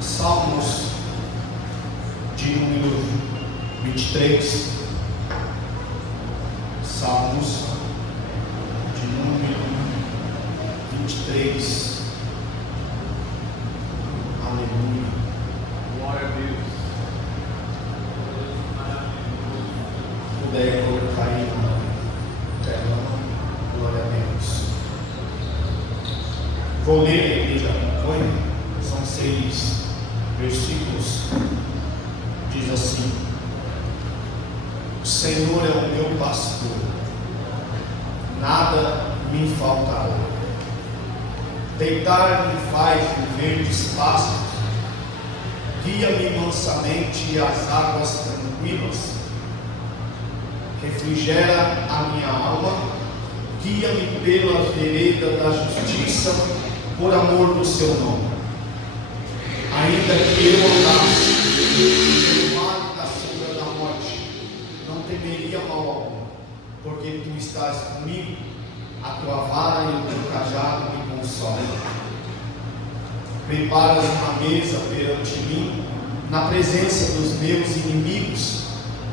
Salmos de número 23. Salmos de número 23. Aleluia. Glória a Deus. Puder colocar aí na tela. Glória a Deus. Vou ler a igreja. São 6 versículos. Diz assim: o Senhor é o meu pastor, nada me faltará. Deitar-me faz em verdes pastos, guia-me mansamente às águas tranquilas. Refrigera a minha alma, guia-me pela vereda da justiça, por amor do seu nome. Ainda que eu andasse no vale da sombra da morte, não temeria mal algum, porque tu estás comigo, a tua vara e o teu cajado me consolam. Preparas uma mesa perante mim, na presença dos meus inimigos.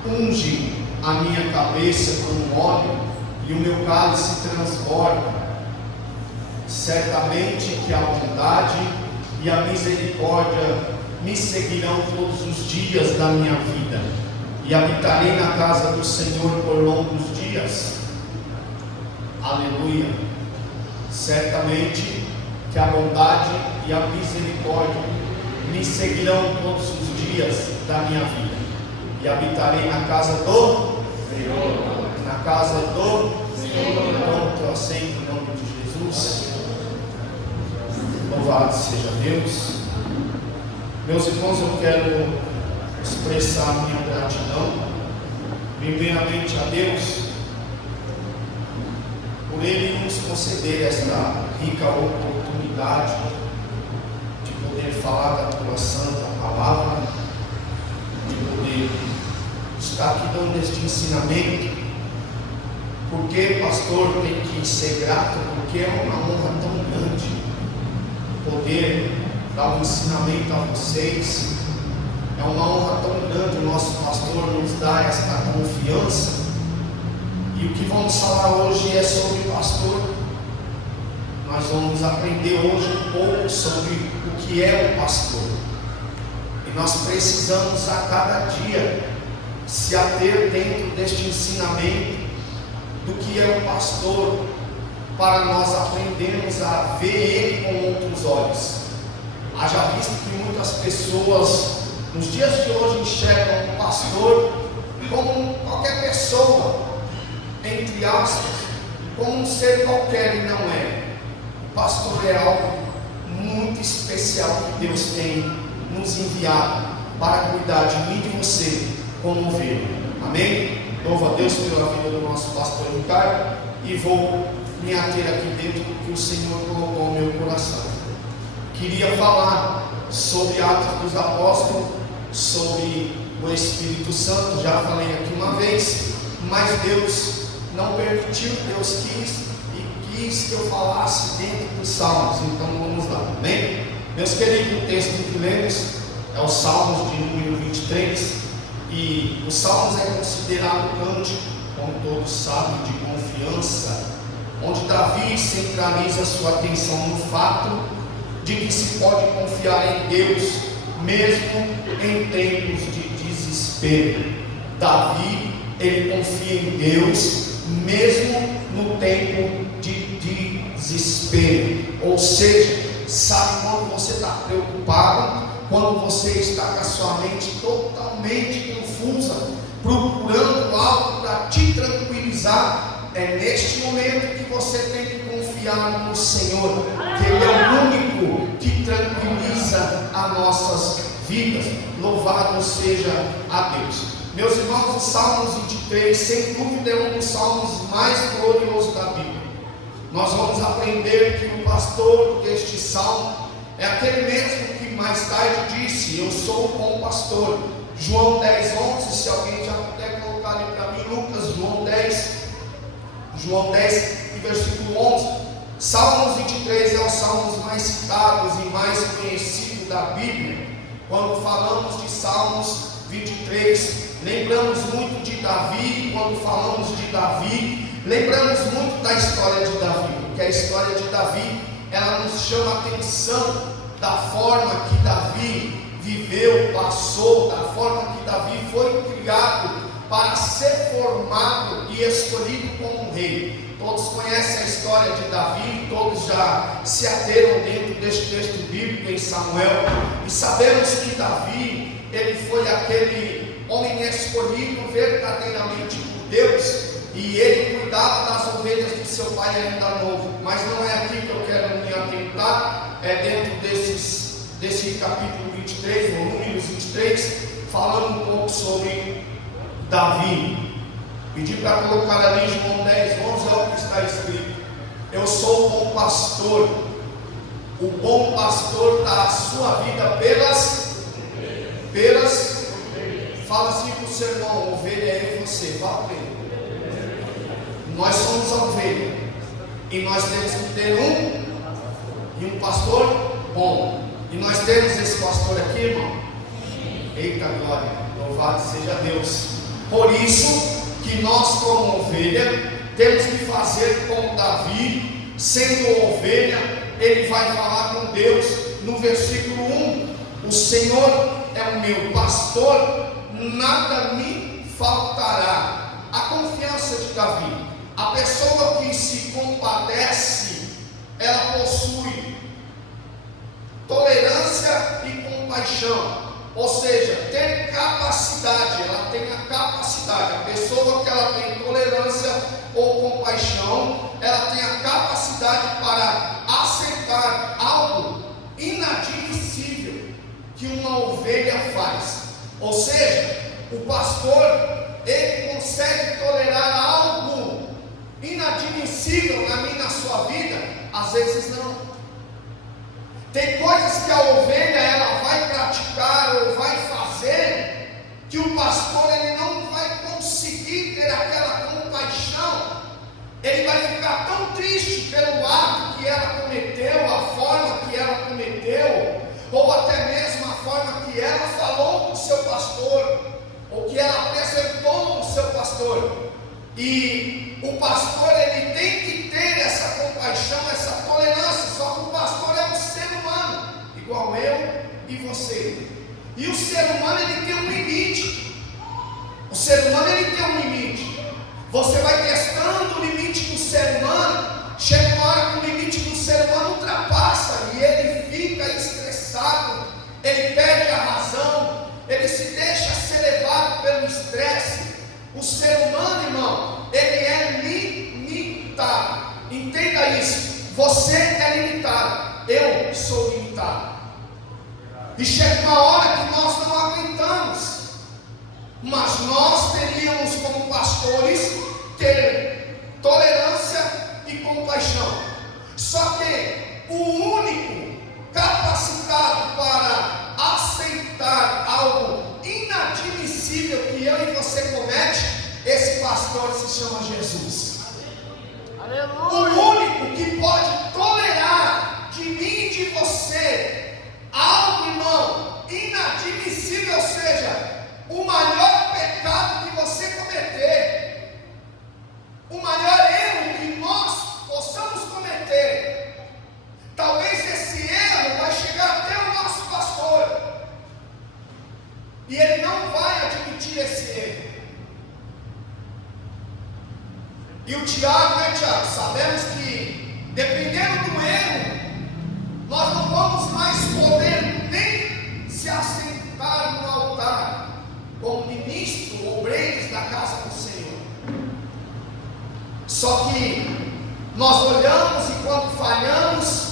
Unge a minha cabeça com óleo, e o meu cálice transborda. Certamente que a bondade e a misericórdia me seguirão todos os dias da minha vida, e habitarei na casa do Senhor por longos dias. Aleluia. Certamente que a bondade e a misericórdia me seguirão todos os dias da minha vida, e habitarei na casa do Senhor. Na casa do Senhor. Pronto, sempre em nome de Jesus. Louvado seja Deus. Meus irmãos, eu quero expressar minha gratidão, primeiramente a Deus, por Ele nos conceder esta rica oportunidade de poder falar da tua santa palavra, de poder estar aqui dando este ensinamento. Porque, pastor, tem que ser grato, porque é uma honra tão grande poder dar um ensinamento a vocês. É uma honra tão grande o nosso pastor nos dar esta confiança. E o que vamos falar hoje é sobre o pastor. Nós vamos aprender hoje um pouco sobre o que é o pastor. E nós precisamos a cada dia se ater dentro deste ensinamento do que é o pastor, para nós aprendermos a ver ele com outros olhos. Haja visto que muitas pessoas nos dias de hoje enxergam o pastor como qualquer pessoa, entre aspas, como um ser qualquer, e não é. O pastor é algo muito especial que Deus tem nos enviado para cuidar de mim e de você como ovelha. Amém? Louva a Deus pela vida do nosso pastor Ricardo, e vou me ater aqui dentro do que o Senhor colocou no meu coração. Queria falar sobre Atos dos Apóstolos, sobre o Espírito Santo. Já falei aqui uma vez, mas Deus não permitiu, Deus quis que eu falasse dentro dos Salmos. Então vamos lá, amém? Meus queridos, o texto que lemos é o Salmos de número 23. E o Salmos é considerado cântico, como todos sabem, de confiança, onde Davi centraliza sua atenção no fato de que se pode confiar em Deus mesmo em tempos de desespero. Davi, ele confia em Deus mesmo no tempo de desespero. Ou seja, sabe quando você está preocupado, quando você está com a sua mente totalmente confusa, procurando algo para te tranquilizar, é neste momento que você tem que confiar no Senhor, que Ele é o único que tranquiliza as nossas vidas. Louvado seja a Deus. Meus irmãos, o Salmos 23, sem dúvida, é um dos salmos mais gloriosos da Bíblia. Nós vamos aprender que o pastor deste salmo é aquele mesmo que mais tarde disse: eu sou o bom pastor. João 10:11, se alguém já puder colocar ali para mim, Lucas, João 10 e versículo 11. Salmos 23 é o mais citados e mais conhecidos da Bíblia. Quando falamos de Salmos 23, lembramos muito de Davi. Quando falamos de Davi, lembramos muito da história de Davi, porque a história de Davi, ela nos chama a atenção da forma que Davi viveu, passou, da forma que Davi foi criado para ser formado e escolhido como um rei. Todos conhecem a história de Davi, todos já se ateram dentro deste texto bíblico em Samuel, e sabemos que Davi, ele foi aquele homem escolhido verdadeiramente por Deus, e ele cuidava das ovelhas de seu pai ainda novo. Mas não é aqui que eu quero me atentar, é dentro desse capítulo 23, ou Números 23, falando um pouco sobre Davi. Pedi para colocar ali João 10, 11, olha o que está escrito: eu sou o bom pastor, o bom pastor dá a sua vida pelas, fala assim para o seu irmão, ovelha é eu e você, fala para ele. Nós somos a ovelha, e nós temos que ter um pastor bom, e nós temos esse pastor aqui, irmão. Eita glória, louvado seja Deus. Por isso que nós, como ovelha, temos que fazer como Davi, sendo ovelha, ele vai falar com Deus no versículo 1: o Senhor é o meu pastor, nada me faltará. A confiança de Davi, a pessoa que se compadece, ela possui tolerância e compaixão. Ou seja, ter capacidade, ela tem a capacidade. A pessoa que ela tem tolerância ou compaixão, ela tem a capacidade para aceitar algo inadmissível que uma ovelha faz. Ou seja, o pastor, ele consegue tolerar algo inadmissível na minha e na sua vida? Às vezes não. Tem coisas que a ovelha ela vai praticar ou vai fazer que o pastor ele não vai conseguir ter aquela compaixão. Ele vai ficar tão triste pelo ato que ela cometeu, a forma que ela cometeu, ou até mesmo a forma que ela falou com o seu pastor, ou que ela apresentou no seu pastor. E o pastor ele tem que ter essa compaixão, essa tolerância. Só que o pastor é um ser humano, igual eu e você. E o ser humano ele tem um limite. O ser humano ele tem um limite. Você vai testando o limite do ser humano. Chega uma hora que o limite do ser humano ultrapassa e ele fica estressado. Ele perde a razão. Ele se deixa ser levado pelo estresse. O ser humano, irmão, ele é limitado. Entenda isso. Você é limitado. Eu sou limitado. E chega uma hora que nós não aguentamos. Mas nós teríamos como pastores ter tolerância e compaixão. Só que o único capacitado para aceitar algo inadmissível que eu e você comete, esse pastor se chama Jesus. Aleluia. O único que pode tolerar de mim e de você algo, irmão, inadmissível, ou seja, o maior pecado que você cometer, o maior erro que nós possamos cometer, talvez esse erro vai chegar até o nosso pastor, e ele não vai admitir esse erro. E o Tiago, né, Tiago? Sabemos que, dependendo do erro, nós não vamos mais poder nem se assentar no altar como ministro, obreiros da casa do Senhor. Só que nós olhamos e quando falhamos,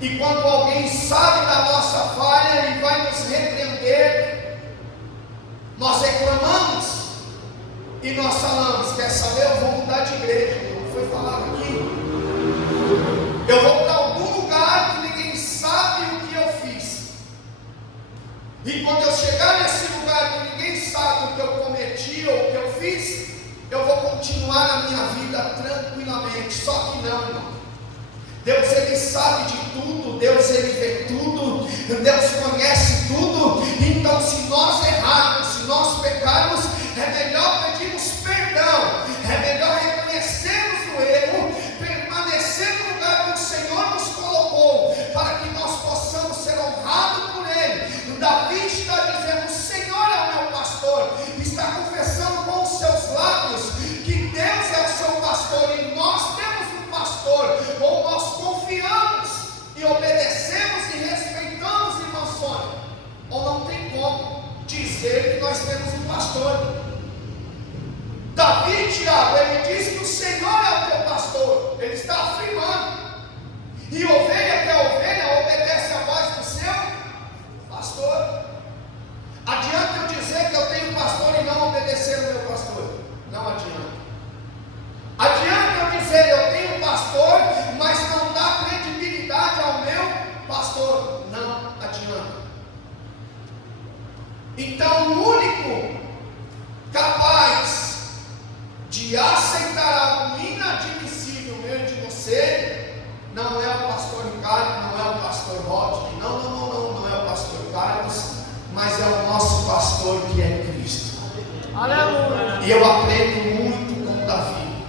e quando alguém sabe da nossa falha e vai nos repreender, nós reclamamos e nós falamos: quer saber, eu vou mudar de igreja, como foi falado aqui, eu vou para algum lugar que ninguém sabe o que eu fiz, e quando eu chegar nesse lugar que ninguém sabe o que eu cometi ou o que eu fiz, eu vou continuar a minha vida tranquilamente. Só que não, irmão. Deus, Ele sabe de tudo, Deus, Ele vê tudo, Deus conhece tudo. Então, se nós errarmos, se nós pecarmos, é melhor pedirmos perdão, é melhor reconhecermos o erro, permanecer no lugar que o Senhor nos colocou, para que nós possamos ser honrados por Ele. Davi está dizendo: o Senhor é o meu pastor, está confessando com os seus lábios que Deus é o seu pastor, e nós temos um pastor, ou nós confiamos e obedecemos e respeitamos, irmão Sônia, ou não tem como dizer que nós temos um pastor. Davi, Tiago, ele diz que o Senhor é o teu pastor, ele está afirmando. E ovelha que é ovelha obedece a voz do seu pastor. Adianta eu dizer que eu tenho pastor e não obedecer ao meu pastor? Não adianta. Adianta eu dizer eu tenho pastor, mas não dá credibilidade ao meu pastor? Não adianta. Então, o único capaz de aceitar algo inadmissível meu de você não é o pastor Ricardo, não é o pastor Rodney, não é o pastor Carlos, mas é o nosso pastor que é Cristo. Aleluia. E eu aprendo muito com Davi,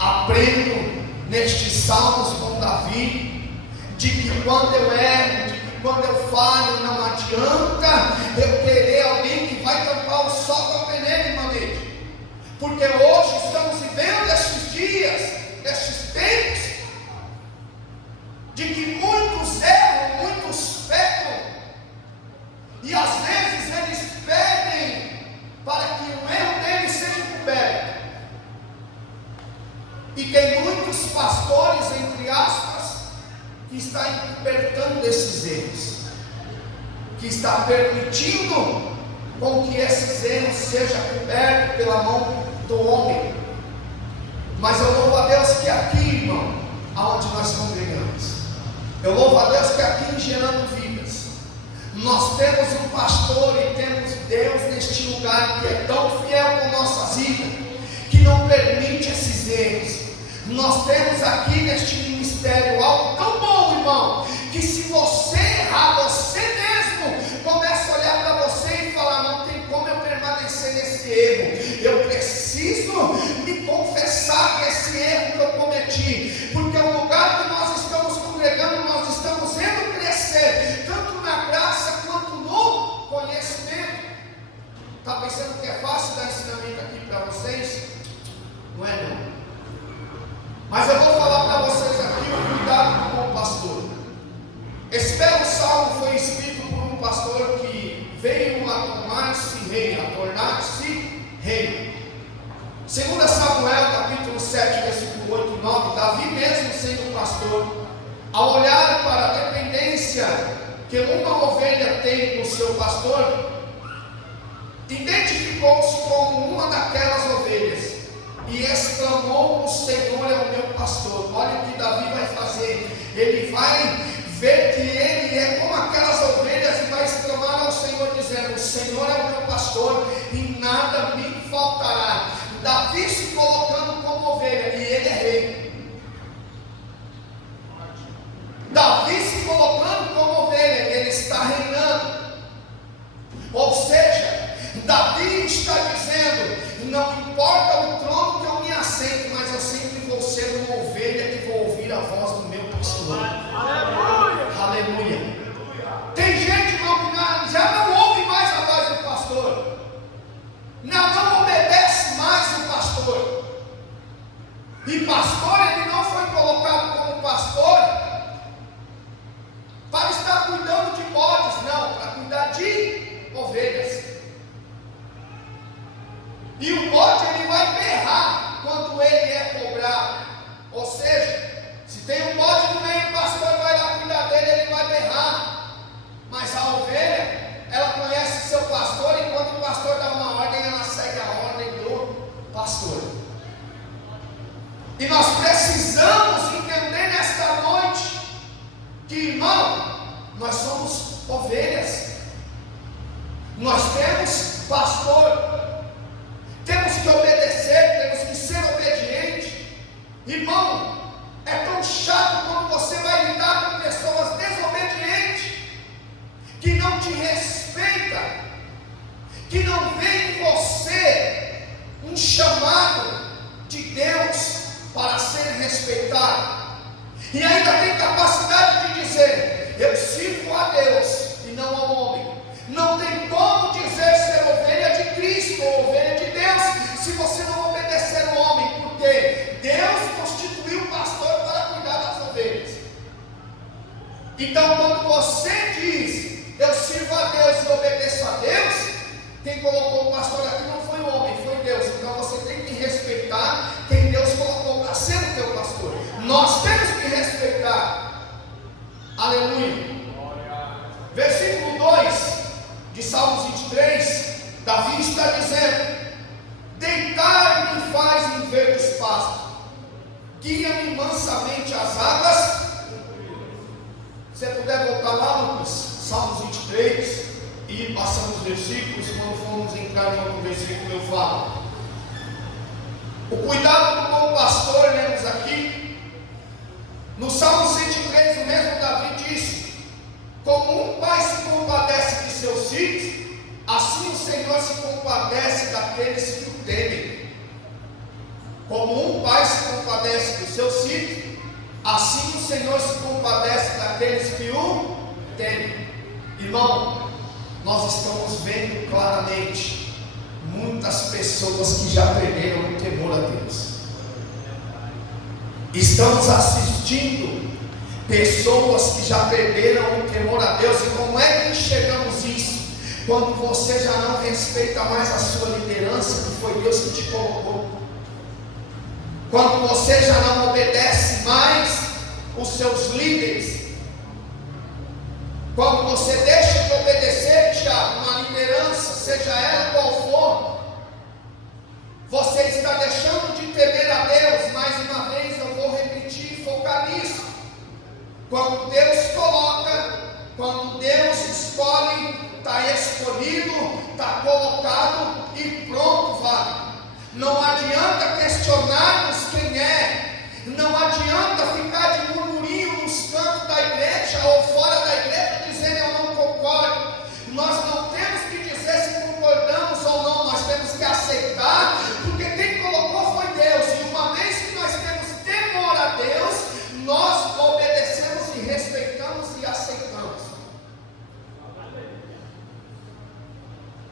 aprendo nestes salmos com Davi, de que quando eu erro, de que quando eu falho, não adianta eu querer alguém que vai tampar o sol com a peneira, irmã Neide. Porque hoje estamos vivendo estes dias, estes tempos, de que muitos erram, muitos pecam, e às vezes eles pedem para que o erro deles seja coberto. E tem muitos pastores, entre aspas, que estão encobertando esses erros, que está permitindo com que esses erros sejam cobertos pela mão do homem. Mas eu louvo a Deus que aqui, irmão, aonde nós congregamos, eu louvo a Deus que aqui em Gerando Vidas, nós temos um pastor e temos Deus neste lugar que é tão fiel com nossas vidas, que não permite esses erros. Nós temos aqui neste ministério algo tão bom, irmão, que se você errar, você mesmo começa a olhar para você e falar: não tem como eu permanecer nesse erro, eu preciso me confessar desse erro que eu cometi, porque o lugar que nós estamos congregando, nós estamos vendo crescer, tanto na graça quanto no conhecimento. Está pensando que é fácil dar ensinamento aqui para vocês? Não é não. Mas eu vou falar para vocês aqui o cuidado com o pastor. Esse belo salmo foi escrito por um pastor que veio a tornar-se rei, Segundo Samuel, capítulo 7, versículo 8 e 9, Davi mesmo sendo pastor, ao olhar para a dependência que uma ovelha tem do seu pastor, identificou-se como uma daquelas ovelhas e exclamou: o Senhor é o meu pastor. Olha o que Davi vai fazer, ele vai ver que ele é como aquelas ovelhas e vai exclamar ao Senhor dizendo: o Senhor é o meu pastor e nada me faltará. Davi se colocando como ovelha, e ele é rei. Davi se colocando como ovelha, ele está reinando. Ou seja, Davi está dizendo: não importa o trono que eu me assento, mas eu sempre vou ser uma ovelha que vou ouvir a voz do meu pastor. Aleluia! Aleluia! Tem gente que já não ouve mais a voz do pastor, não obedece mais o pastor. E pastor, ele não foi colocado como pastor para estar cuidando de bodes, não, para cuidar de ovelhas. E o bode, ele vai berrar quando ele é cobrado. Ou seja, se tem um bode no meio, o pastor vai lá cuidar dele, ele vai berrar. Mas a ovelha, ela conhece seu pastor, e quando o pastor dá uma ordem, ela segue a ordem do pastor. E nós precisamos entender nesta noite que, irmão, nós somos ovelhas, nós temos pastor, temos que obedecer, temos que ser obedientes. respeitar, e ainda tem capacidade de dizer: eu sirvo a Deus e não ao homem. Não tem como dizer ser ovelha de Cristo ou ovelha de Deus se você não obedecer o homem, porque Deus constituiu o pastor para cuidar das ovelhas. Então, quando você diz: eu sirvo a Deus e obedeço a Deus, quem colocou o pastor aqui não foi o homem, foi Deus. Então você tem que respeitar quem Deus colocou para ser o teu pastor. Nós temos que respeitar. Aleluia. Versículo 2 de Salmos 23, Davi está dizendo: deitar-me faz em verdes pastos, guia-me mansamente às águas. Se você puder voltar lá, Lucas, Salmos 23, e passamos os versículos. Quando formos entrar em outro versículo, eu falo. O cuidado do bom pastor, lemos aqui. No Salmo 103, o mesmo Davi disse: como um pai se compadece de seus filhos, assim o Senhor se compadece daqueles que o temem. Como um pai se compadece dos seus filhos, assim o Senhor se compadece daqueles que o temem. Irmão, nós estamos vendo claramente muitas pessoas que já perderam o temor a Deus. Estamos assistindo pessoas que já perderam o temor a Deus. E como é que enxergamos isso? Quando você já não respeita mais a sua liderança, que foi Deus que te colocou. Quando você já não obedece mais os seus líderes. Quando você deixa de obedecer, Tiago, uma liderança, seja ela qual for, você está deixando de temer a Deus. Mais uma vez eu vou repetir e focar nisso. Quando Deus coloca, quando Deus escolhe, está escolhido, está colocado e pronto, vale. Não adianta questionarmos quem é, não adianta ficar de murmurinho nos cantos da igreja ou fora da igreja dizendo eu não concordo. Nós não temos que dizer se concordamos ou não, nós temos que aceitar, porque quem colocou foi Deus. E uma vez que nós temos temor a Deus, nós obedecemos e respeitamos e aceitamos.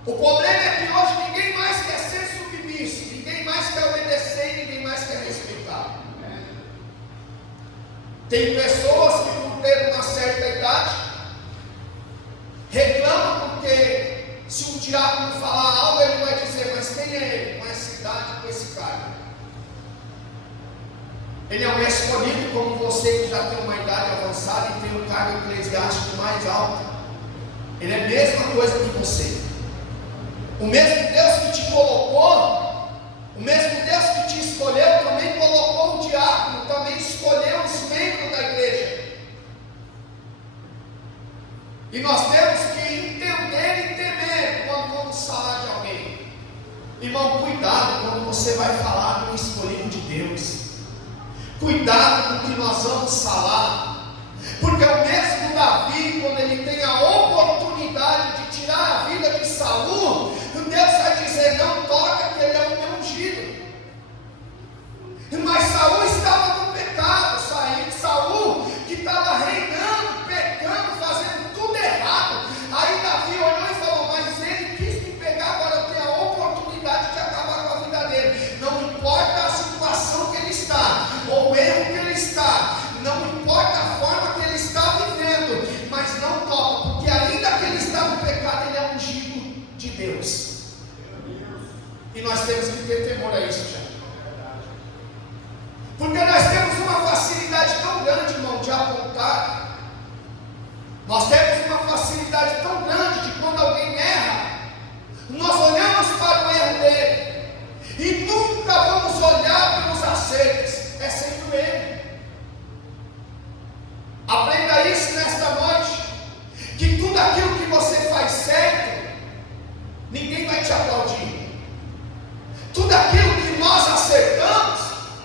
O problema é que hoje ninguém mais quer ser submisso, ninguém mais quer obedecer e ninguém mais quer respeitar. Tem pessoas que, por ter uma certa idade, reclamam porque se um diácono falar algo, ele vai dizer: mas quem é ele com essa idade, com esse cargo? Ele é um escolhido como você, que já tem uma idade avançada e tem um cargo eclesiástico mais alto. Ele é a mesma coisa que você. O mesmo Deus que te colocou, o mesmo Deus que te escolheu, também colocou o diácono, também escolheu os membros da igreja. E nós temos que entender e temer quando vamos falar de alguém. Irmão, cuidado quando você vai falar do escolhido de Deus. Cuidado com o que nós vamos falar, porque o mesmo Davi, quando ele tem a oportunidade de tirar a vida de Saul, Deus vai dizer: não toca, que ele é o meu ungido. Mas Saul estava no pecado, Saul que estava reinando, pecando, fazendo tudo errado. Aí Davi olhou e falou: mas ele quis me pegar, agora eu tenho a oportunidade de acabar com a vida dele. Não importa a situação que ele está, ou o erro que ele está, não importa a forma que ele está vivendo, mas não toca, porque ainda que ele está no pecado, ele é ungido de Deus. E nós temos que ter temor a isso, já. Porque nós temos uma facilidade tão grande, irmão, de apontar. Nós temos uma facilidade tão grande de quando alguém erra, nós olhamos para o erro dele e nunca vamos olhar pelos acertos. É sempre o erro. Aprenda isso nesta noite, que tudo aquilo que você faz certo, ninguém vai te aplaudir. Tudo aquilo que nós acertamos,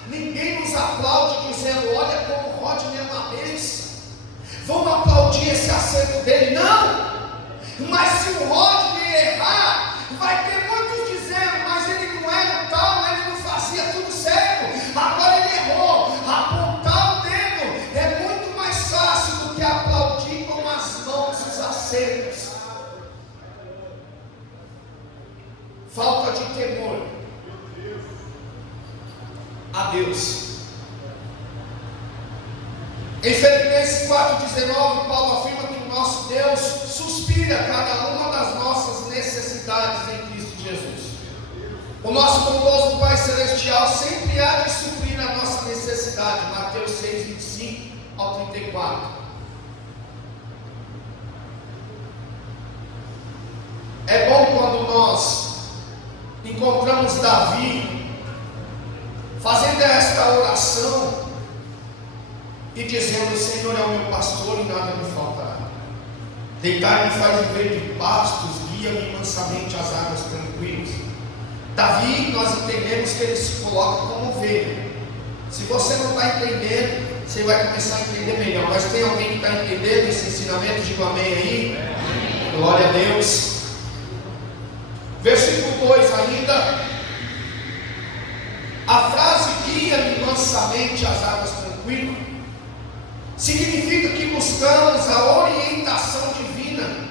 ninguém nos aplaude dizendo: olha como o Rodney é uma bênção, vamos aplaudir esse acerto dele. Não. Mas se o Rodney errar, vai ter muitos dizendo: mas ele não era tal, ele não fazia tudo certo, agora ele errou. A Em Filipenses 4,19, Paulo afirma que o nosso Deus suspira cada uma das nossas necessidades em Cristo Jesus. O nosso bondoso Pai Celestial sempre há de suprir a nossa necessidade. Mateus 6,25 ao 34. É bom quando nós encontramos Davi fazendo esta oração e dizendo: o Senhor é o meu pastor e nada me faltará. Deitar-me faz viver de pastos, guia-me mansamente às águas tranquilas. Davi, nós entendemos que ele se coloca como ovelha. Se você não está entendendo, você vai começar a entender melhor. Mas tem alguém que está entendendo esse ensinamento? Diga amém aí. Amém. Glória a Deus. Versículo 2 ainda. A frase guia-me mansamente às águas tranquilas significa que buscamos a orientação divina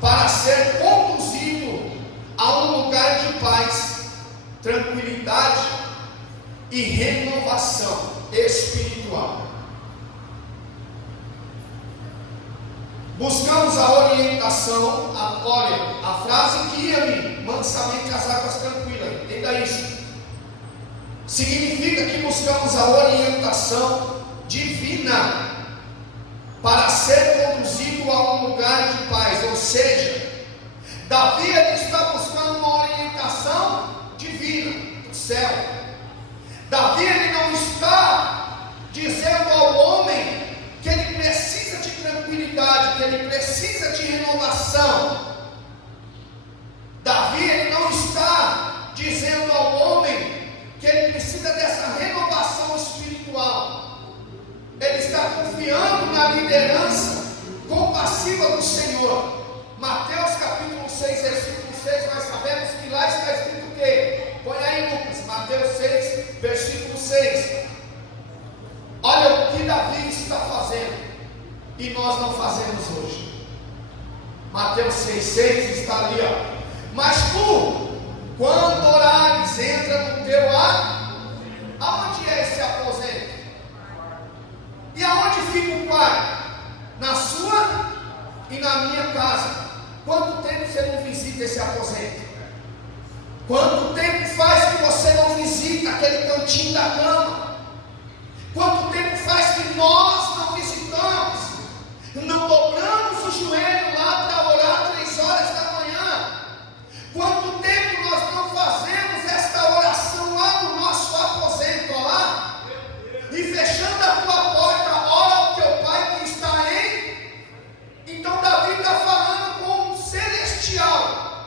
para ser conduzido a um lugar de paz, tranquilidade e renovação espiritual. Buscamos a orientação, a frase guia-me mansamente às águas tranquilas, entenda isso. Significa que buscamos a orientação divina para ser conduzido a um lugar de paz. Ou seja, Davi está buscando uma orientação divina do céu. Davi não está dizendo ao homem que ele precisa de tranquilidade, que ele precisa de renovação. Davi não está dizendo ao homem que ele precisa dessa renovação espiritual. Ele está confiando na liderança compassiva do Senhor. Mateus capítulo 6, versículo 6, nós sabemos que lá está escrito o quê? Põe aí, Lucas, Mateus 6, versículo 6. Olha o que Davi está fazendo e nós não fazemos hoje. Mateus 6, 6 está ali, ó. Mas tu, quando orares, entra no teu aonde é esse aposento? E aonde fica o quarto? Na sua e na minha casa. Quanto tempo você não visita esse aposento? Quanto tempo faz que você não visita aquele cantinho da cama? Quanto tempo faz que nós não visitamos? Não dobramos o joelho lá para orar 3 horas da manhã? Quanto tempo nós não fazemos esta oração lá no nosso aposento, ó lá? E fechando a tua porta, ora ao teu Pai que está em. Então Davi está falando com um celestial.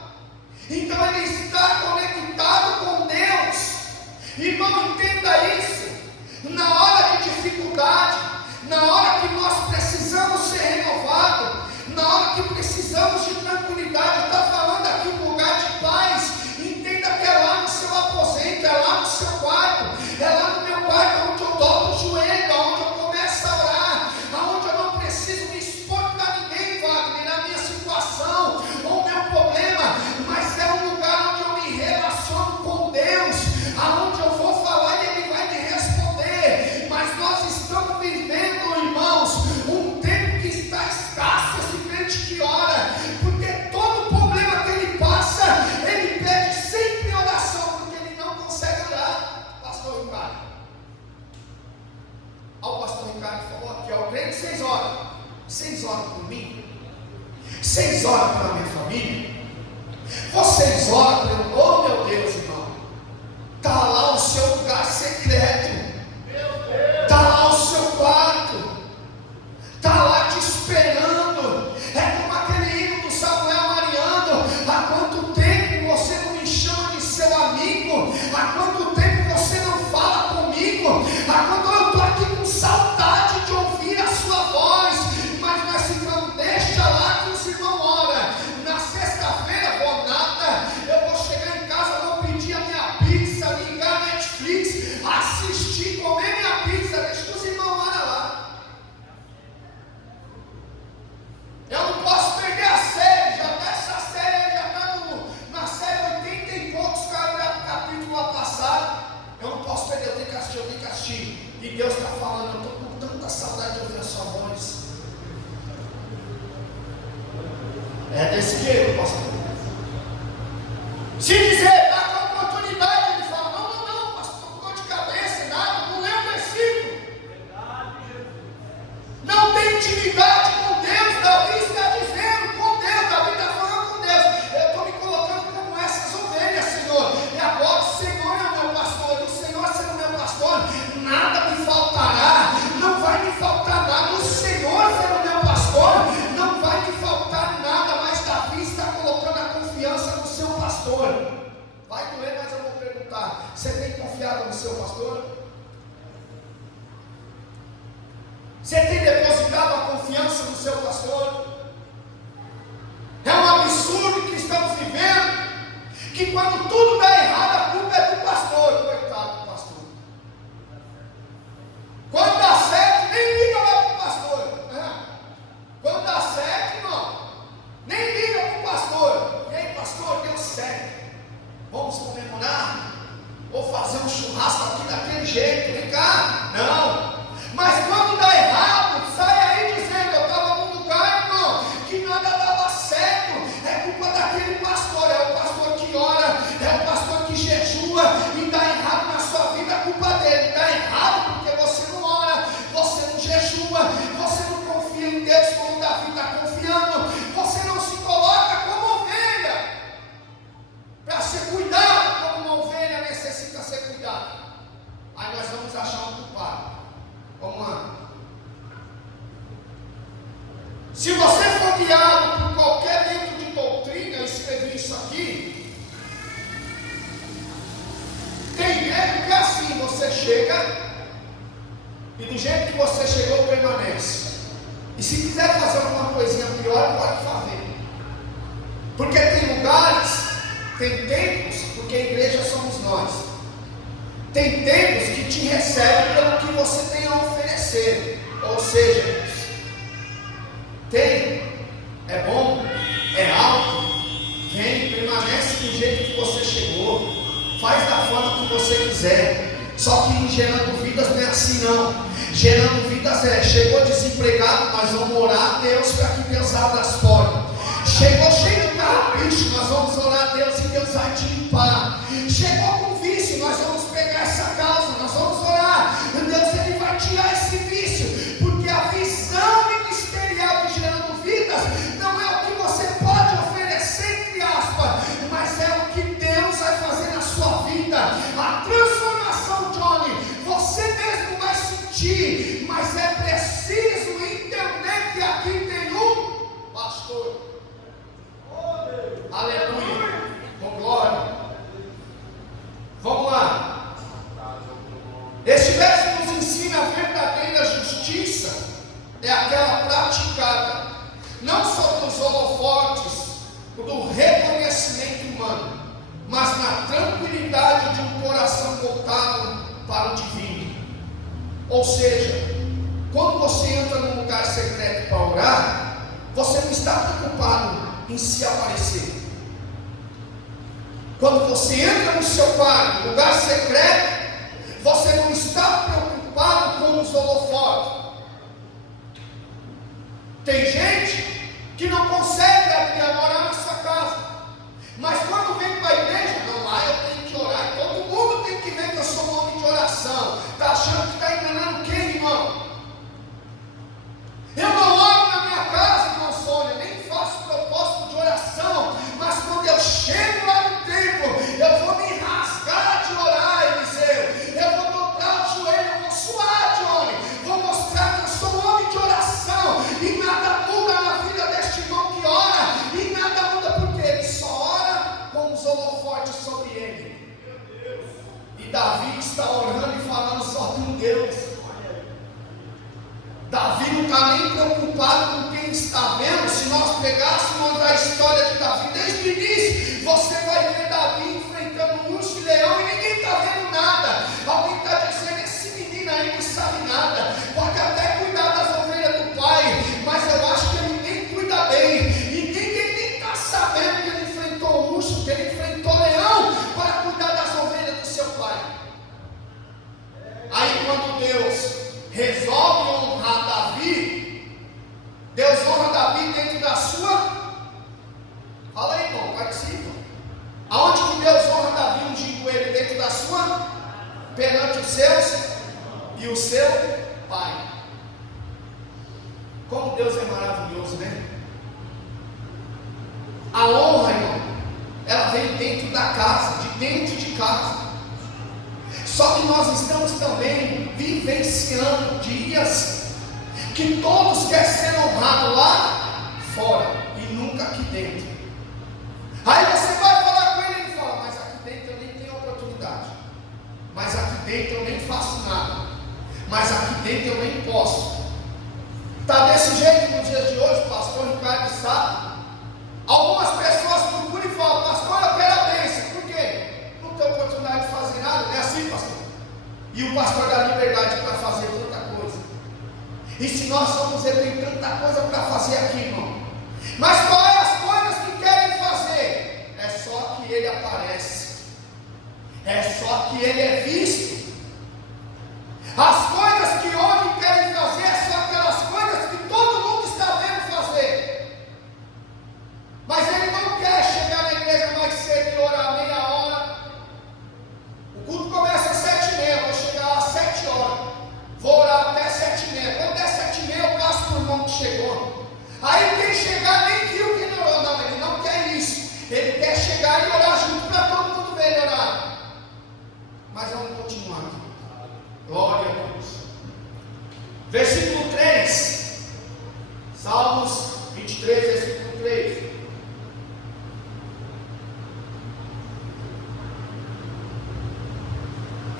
Então ele está conectado com Deus. Irmão, entenda isso. Na hora de dificuldade, na hora que nós precisamos ser renovados, na hora que precisamos de tranquilidade, está falando aqui um lugar de paz. Entenda que é lá no seu aposento, é lá no seu quarto, é lá no meu quarto, onde eu dobro o joelho, onde eu começo a orar, onde eu não preciso me expor para ninguém, Wagner, na minha situação ou meu problema, mas é um lugar onde eu me relaciono com Deus, aonde eu vou falar e Ele vai me responder. Mas nós estamos vivendo, irmãos, um tempo que está escasso esse crente que ora, porque todo problema que ele passa, ele pede sempre oração, porque ele não consegue orar. Pastor Ricardo, o pastor Ricardo falou aqui, ó, crente 6 horas. 6 horas por mim? 6 horas pela minha família? Vocês oram pelo, oh meu Deus, irmão, está lá o seu lugar secreto, está lá o seu quarto, está lá te esperando. É como aquele hino do Samuel Mariano: há quanto tempo você não me chama de seu amigo? Há quanto tempo você não fala comigo? Há quanto eu estou aqui com saudade de ouvir a sua voz. Mas nós ficamos, deixa lá que os irmãos oram. Na sexta-feira, vou nada, eu vou chegar está falando, eu estou com tanta saudade de ouvir a sua voz. É desse jeito, pastor. Se dizer, dá com oportunidade, ele fala, não, pastor, com dor de cabeça, nada, não lê o versículo. Não tem intimidade com Deus. Davi está dizendo com Deus, Davi está falando com Deus, eu estou me colocando como essas ovelhas, Senhor, e agora o Senhor é o meu pastor, e o Senhor sendo o meu pastor, nada me faltará, não vai me faltar nada, o Senhor sendo o meu pastor, não vai me faltar nada. Mas Davi está colocando a confiança no seu pastor. Vai doer, mas eu vou perguntar, você tem confiado no seu pastor? Você tem depositado a confiança no seu pastor? É um absurdo que estamos vivendo, que quando tudo dá errado, a culpa é do pastor. Coitado do pastor. Quando dá certo, nem liga mais para o pastor. Quando dá certo, irmão, nem liga para o pastor. E aí, pastor, deu certo. Vamos comemorar? Vou fazer um churrasco aqui daquele jeito. Vem cá. Não. Mas quando dá errado, sai aí dizendo, eu estava num lugar, irmão, que nada dava certo. É culpa daquele pastor. É o pastor que ora, é o pastor que jejua, e dá errado na sua vida, é culpa dele. Dá errado porque você não ora, você não jejua, você não confia em Deus como Davi está confiando, você não se coloca como ovelha. Para ser cuidado como uma ovelha necessita ser cuidado. Aí nós vamos achar um culpado. Vamos lá. Se você for guiado por qualquer livro de doutrina, eu escrevi isso aqui. Tem igreja que é assim, você chega e do jeito que você chegou, permanece. E se quiser fazer alguma coisinha pior, pode fazer. Porque tem lugares, tem templos, porque a igreja somos nós. Tem templos que te recebem pelo que você tem a oferecer. Ou seja, tem, é bom, é alto, vem, permanece do jeito que você chegou, faz da forma que você quiser. Só que em Gerando Vidas não é assim não. Gerando Vidas é, chegou desempregado, nós vamos orar a Deus para que Deus abra as portas. Chegou cheio de carrapicho, nós vamos orar a Deus e Deus vai te limpar. Chegou com vício, nós vamos pegar essa causa, nós vamos orar. Deus, Ele vai tirar esse vício, porque a visão ministerial de Gerando Vidas não é o que você pode oferecer, entre aspas, mas é o que Deus vai fazer na sua vida. A transformação, Johnny, você mesmo vai sentir, mas é preciso entender que aqui tem um pastor. Aleluia, com glória. Vamos lá. Este verso nos ensina a verdadeira justiça, é aquela praticada não só dos holofotes, do reconhecimento humano, mas na tranquilidade de um coração voltado para o divino. Ou seja, quando você entra num lugar secreto para orar, você não está preocupado em se aparecer. Quando você entra no seu quarto, lugar secreto, você não está preocupado com os holofotes. Tem gente que não consegue abrir a morar na sua casa, mas quando vem para a igreja, não, lá eu tenho que orar, todo mundo tem que ver que eu sou um homem de oração. Está achando que está enganando quem, irmão? Eu não oro na minha casa, irmão Sônia, nem faço propósito de oração, mas quando eu chego lá no templo, eu vou me rasgar de orar, Eliseu. Eu vou dobrar o joelho, eu vou suar, Johnny. Vou mostrar que eu sou um homem de oração. E nada muda na vida deste irmão que ora. E nada muda porque ele só ora com os holofotes sobre ele. E Davi está orando e falando só com Deus. Davi não está nem preocupado com quem está vendo. Se nós pegássemos a história de Davi desde o início, você vai ver Davi enfrentando um urso e leão e ninguém está vendo nada. Alguém está dizendo, esse menino aí não sabe nada, pode até cuidar das ovelhas do pai, mas eu acho que ele nem cuida bem. E ninguém nem está sabendo que ele enfrentou urso, que ele enfrentou leão para cuidar das ovelhas do seu pai. Aí quando Deus A honra, irmão, ela vem dentro da casa, de dentro de casa. Só que nós estamos também vivenciando dias que todos querem ser honrados lá fora e nunca aqui dentro. Aí você vai falar com ele e ele fala: mas aqui dentro eu nem tenho oportunidade, mas aqui dentro eu nem faço nada, mas aqui dentro eu nem posso. Está desse jeito nos dias de hoje, pastor Ricardo sabe. Algumas pessoas procuram e falam: pastor, eu quero a bênção. Por quê? Não tem oportunidade de fazer nada, não é assim, pastor? E o pastor dá liberdade para fazer tanta coisa. E se nós somos, ele tem tanta coisa para fazer aqui, irmão. Mas qual é as coisas que querem fazer? É só que ele aparece, é só que ele é visto. As coisas que hoje querem fazer é só aquelas coisas que todo mundo está vendo fazer. Mas ele não quer chegar na igreja mais cedo e orar meia hora. O culto começa às 7h30, vou chegar lá às 7 horas, vou orar até 7h30. Quando é 7h30 eu passo por irmão que chegou. Aí quem chegar nem viu que ele orou. Não, ele não quer isso. Ele quer chegar e orar junto para todo mundo ver ele orar. Mas vamos continuar aqui. Glória a Deus. Versículo 3. Salmos 23, versículo 3.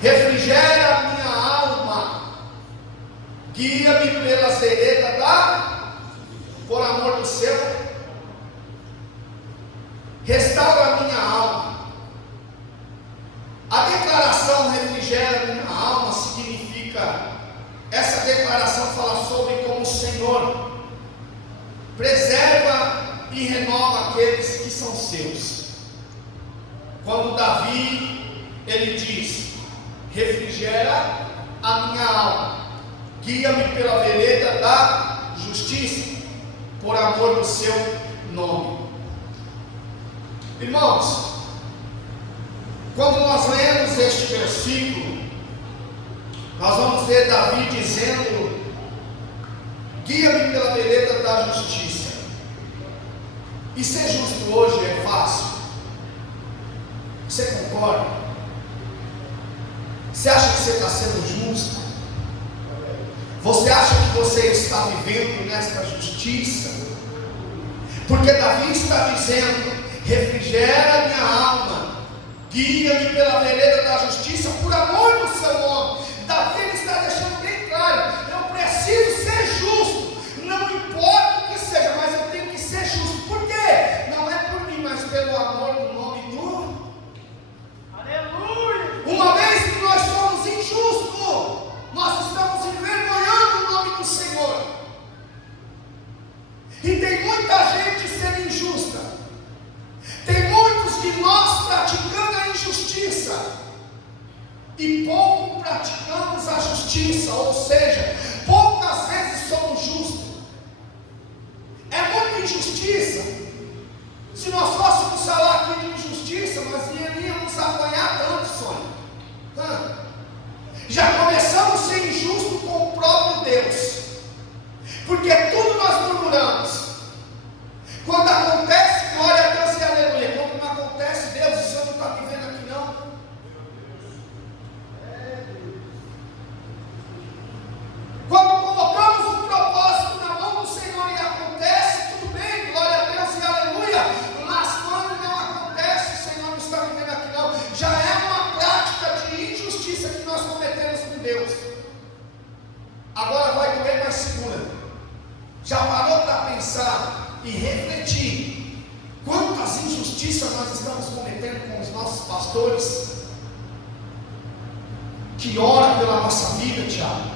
Refrigera a minha alma, guia-me pelas veredas por amor do seu. Restaura a minha alma. A declaração refrigera a minha alma significa, essa declaração fala sobre como o Senhor preserva e renova aqueles que são seus. Quando Davi, ele diz: refrigera a minha alma, guia-me pela vereda da justiça, por amor do seu nome. Irmãos, quando nós lemos este versículo, nós vamos ver Davi dizendo: guia-me pela vereda da justiça. E ser justo hoje é fácil? Você concorda? Você acha que você está sendo justo? Você acha que você está vivendo nesta justiça? Porque Davi está dizendo: refrigera minha alma, guia-me pela vereda da justiça, por amor do seu nome. Davi ele está deixando bem claro: eu preciso ser justo, não importa o que seja, mas eu tenho que ser justo. Por quê? Não é por mim, mas pelo amor do nome do Aleluia. Uma vez que nós somos injustos, nós estamos envergonhando o nome do Senhor. E tem muita gente sendo injusta. Tem muitos de nós praticando a injustiça e pouco praticamos a justiça, ou seja, poucas vezes somos justos. É muita injustiça. Se nós fôssemos falar aqui de injustiça, nós iríamos apanhar tanto, Sônia. Já começamos a ser injustos com o próprio Deus, porque tudo nós murmuramos. Quando acontece, glória a Deus e aleluia. Quando não acontece, Deus, o Senhor não está me vendo aqui não. Quando colocamos um propósito na mão do Senhor e acontece, tudo bem, glória a Deus e aleluia. Mas quando não acontece, o Senhor não está me vendo aqui não. Já é uma prática de injustiça que nós cometemos com Deus. Agora vai doer, mas segura. Já parou para pensar e refletir quantas injustiças nós estamos cometendo com os nossos pastores que oram pela nossa vida, Tiago?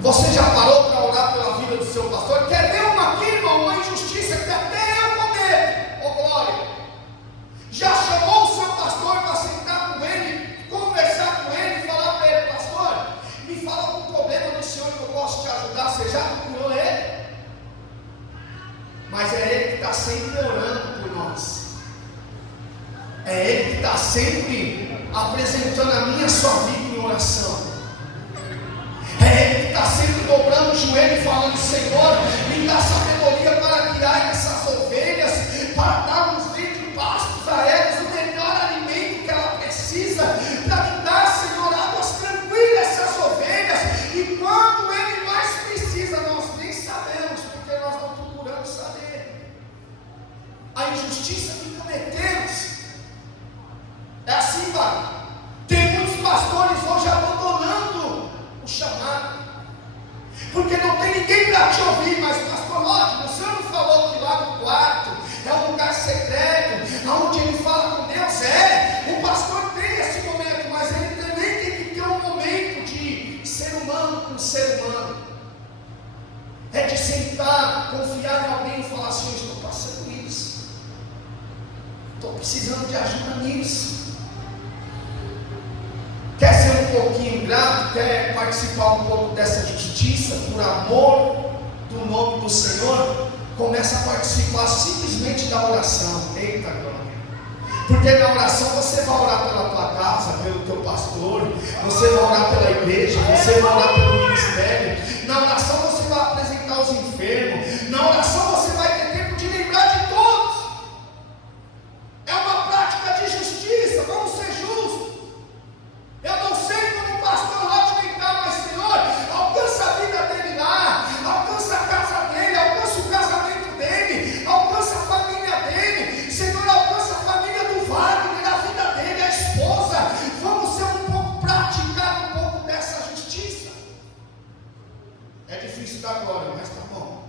Você já parou para orar pela vida do seu pastor? Quer ver uma aqui, irmão, uma injustiça que até eu cometo? Ô glória! Já chamou o seu pastor para sentar com ele, conversar com ele e falar para ele: pastor, me fala algum problema do Senhor que eu posso te ajudar? Você já procurou ele? Mas é ele que está sempre orando por nós. É ele que está sempre apresentando a minha sua vida em oração. É ele que está sempre dobrando o joelho e falando: Senhor, me dá sabedoria para guiar essas ovelhas. porque não tem ninguém para te ouvir. Mas pastor Lógico, o senhor não falou que lá no quarto é um lugar secreto, onde ele fala com Deus? O pastor tem esse momento, mas ele também tem que ter um momento de ser humano com ser humano. É de sentar, confiar em alguém e falar assim: eu estou passando isso, estou precisando de ajuda nisso. Quer ser um pouquinho grato? Quer participar um pouco dessa justiça por amor do nome do Senhor? Começa a participar simplesmente da oração. Eita glória! Porque na oração você vai orar pela tua casa, pelo teu pastor, você vai orar pela igreja, você vai orar pelo ministério. Na oração você vai apresentar os enfermos. Na oração você vai ter tempo de lembrar de todos. É uma prática de justiça. Vamos ser justos. Eu não sei como o pastor Rodney está, mas Senhor, alcança a vida dele lá, alcança a casa dele, alcança o casamento dele, alcança a família dele. Senhor, alcança a família do Wagner, a vida dele, a esposa. Vamos ser um pouco, praticar um pouco dessa justiça. É difícil dar glória, mas tá bom.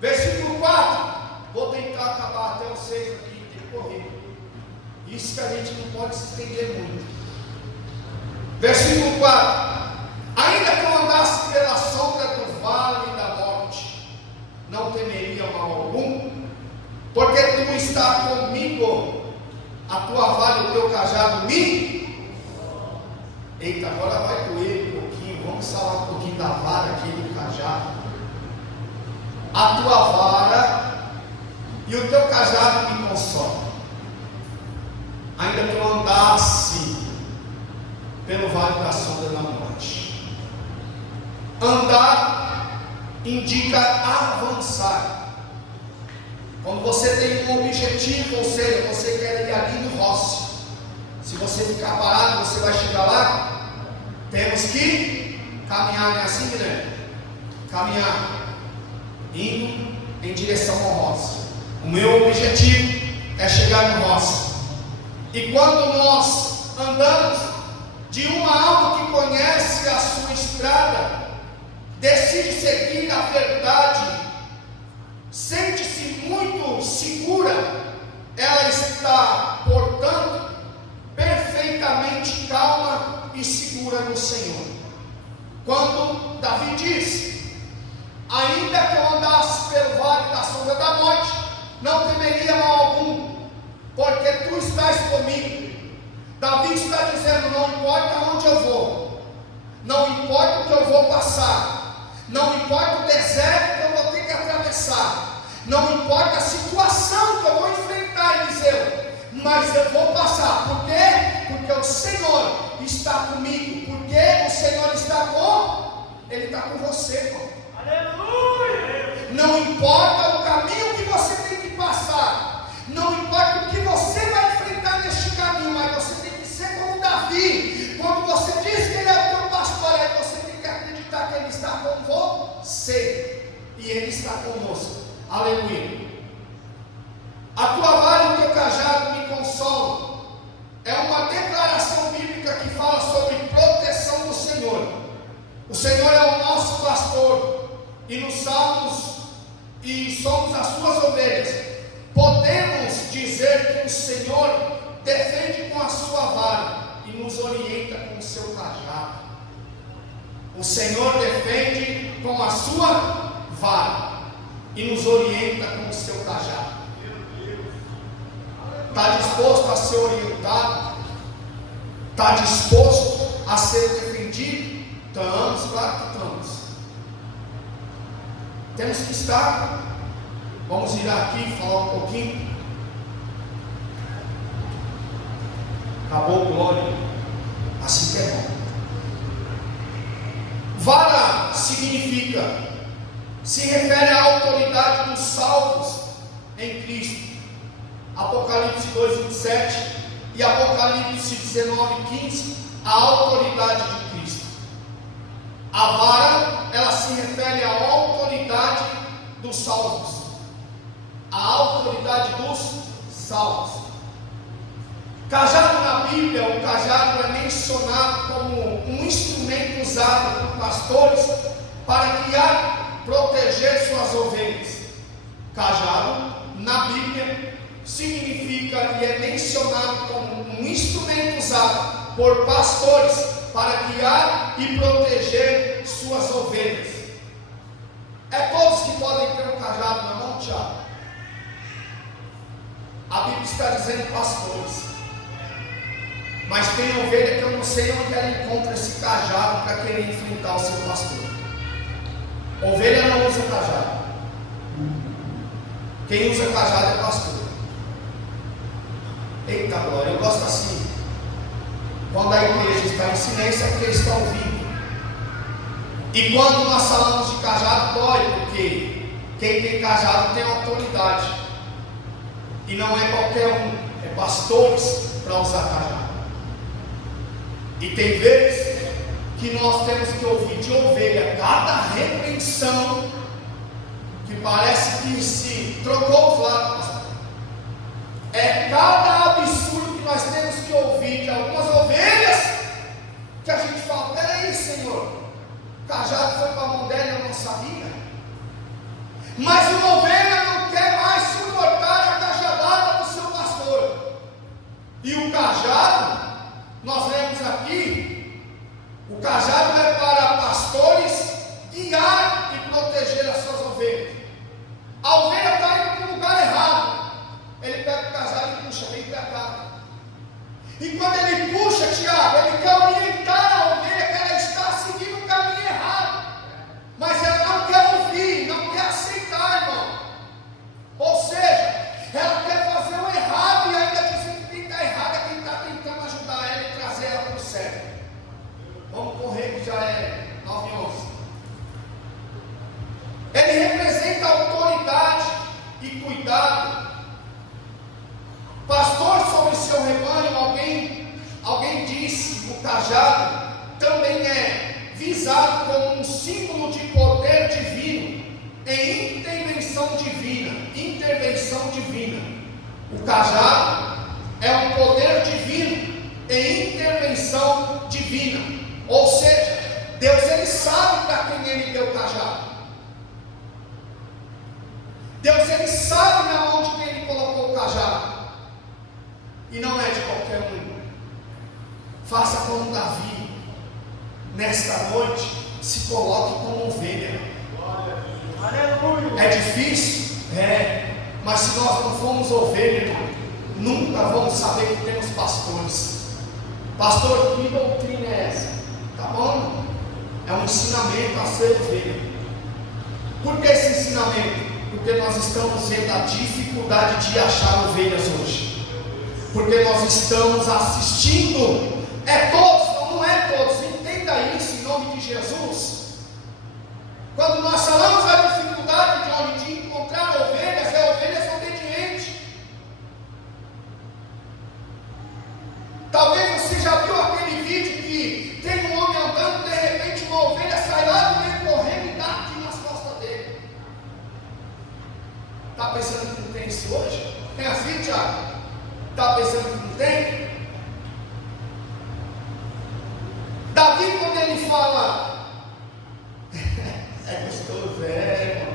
Versículo 4. Vou tentar acabar até o 6 aqui, tem que correr. Isso que a gente não pode se estender muito. Versículo 4: ainda que eu andasse pela sombra do vale da morte, não temeria mal algum, porque tu estás comigo, a tua vara e o teu cajado me. Eita, agora vai doer um pouquinho. Vamos falar um pouquinho da vara aqui, do cajado. A tua vara e o teu cajado me consolam. Ainda que eu andasse pelo vale da sombra da morte. Andar indica avançar. Quando você tem um objetivo, ou seja, você quer ir ali no rocio. Se você ficar parado, você vai chegar lá. Temos que caminhar, não é assim, Guilherme? Caminhar, indo em direção ao rocio. O meu objetivo é chegar no rocio. E quando nós andamos de uma alma que conhece a sua estrada, decide seguir a verdade, sente-se muito segura, ela está, portanto, perfeitamente calma e segura no Senhor. Quando Davi diz: ainda que eu andasse pelo vale da sombra da morte, não temeria mal algum, porque tu estás comigo. Davi está dizendo: não importa onde eu vou, não importa o que eu vou passar, não importa o deserto que eu vou ter que atravessar, não importa a situação que eu vou enfrentar, Eliseu, mas eu vou passar. Por quê? Porque o Senhor está comigo. Porque o Senhor está com? Ele está com você, irmão. Aleluia! Não importa o caminho que você tem que passar, não importa o que você vai enfrentar neste caminho, mas você tem que ser como Davi. Quando você diz que ele é o teu pastor, aí você tem que acreditar que ele está com você e ele está conosco. Aleluia. A tua vara e o teu cajado me consolam. É uma declaração bíblica que fala sobre proteção do Senhor. O Senhor é o nosso pastor e nos salmos, e somos as suas ovelhas. Podemos dizer que o Senhor defende com a sua vara e nos orienta com o seu cajado. O Senhor defende com a sua vara e nos orienta com o seu cajado. Está disposto a ser orientado? Está disposto a ser defendido? Estamos, claro que estamos. Temos que estar. Vamos ir aqui falar um pouquinho. Acabou, glória. Assim que é bom. Vara significa, se refere à autoridade dos salvos em Cristo. Apocalipse 2:27 e Apocalipse 19:15, a autoridade de Cristo. A vara, ela se refere à autoridade dos salvos. A autoridade dos salvos. Cajado na Bíblia, o cajado é mencionado como um instrumento usado por pastores para guiar, proteger suas ovelhas. Cajado, na Bíblia, significa e é mencionado como um instrumento usado por pastores para guiar e proteger suas ovelhas. É todos que podem ter um cajado na mão, Tiago? A Bíblia está dizendo pastores. Mas tem ovelha que eu não sei onde ela encontra esse cajado para querer enfrentar o seu pastor. Ovelha não usa cajado. Quem usa cajado é pastor. Eita glória, eu gosto assim. Quando a igreja está em silêncio é porque eles estão ouvindo. E quando nós falamos de cajado, dói, porque quem tem cajado tem autoridade. E não é qualquer um, é pastores para usar cajado. E tem vezes que nós temos que ouvir de ovelha cada repreensão que parece que se trocou os lados. É cada absurdo que nós temos que ouvir de algumas ovelhas que a gente fala: peraí, Senhor, o cajado foi para a mão dela e eu não sabia. Mas uma ovelha não quer mais suportar a cajadada do seu pastor. E o cajado, nós lemos aqui, o cajado é para pastores guiar e proteger as suas ovelhas. A ovelha está indo para o lugar errado. Ele pega o cajado e puxa, vem para cá. E quando ele puxa, Tiago, ele quer orientar a ovelha que ela está seguindo o caminho errado. Mas ela não quer ouvir, não quer aceitar, irmão. Ou seja, ela quer fazer o errado e ainda dizer que quem está errado é quem está tentando ajudar ela e trazer ela para o certo. Vamos correr que já é 9h11. Ele representa autoridade e cuidado. Pastor sobre seu rebanho, alguém disse, o cajado também é visado como um símbolo de poder divino, em intervenção divina. O cajado é um poder divino, em intervenção divina. Ou seja, Deus ele sabe para quem ele deu o cajado. Deus ele sabe na mão de quem ele colocou o cajado. E não é de qualquer um. Faça como Davi. Nesta noite, se coloque como ovelha. É difícil? É. Mas se nós não formos ovelha, irmão, nunca vamos saber que temos pastores. Pastor, que doutrina é essa? Tá bom? É um ensinamento a ser ovelha. Por que esse ensinamento? Porque nós estamos vendo a dificuldade de achar ovelhas hoje. Porque nós estamos assistindo, é todos, não é todos, entenda isso em nome de Jesus. Quando nós falamos da dificuldade de encontrar ovelhas, é ovelhas obedientes. Talvez você já viu aquele vídeo que tem um homem andando, de repente uma ovelha sai lá do meio correndo e dá aqui nas costas dele. Está pensando que não tem isso hoje? É assim, Tiago? Está pensando que não tem? Davi, quando ele fala, é gostoso, irmão.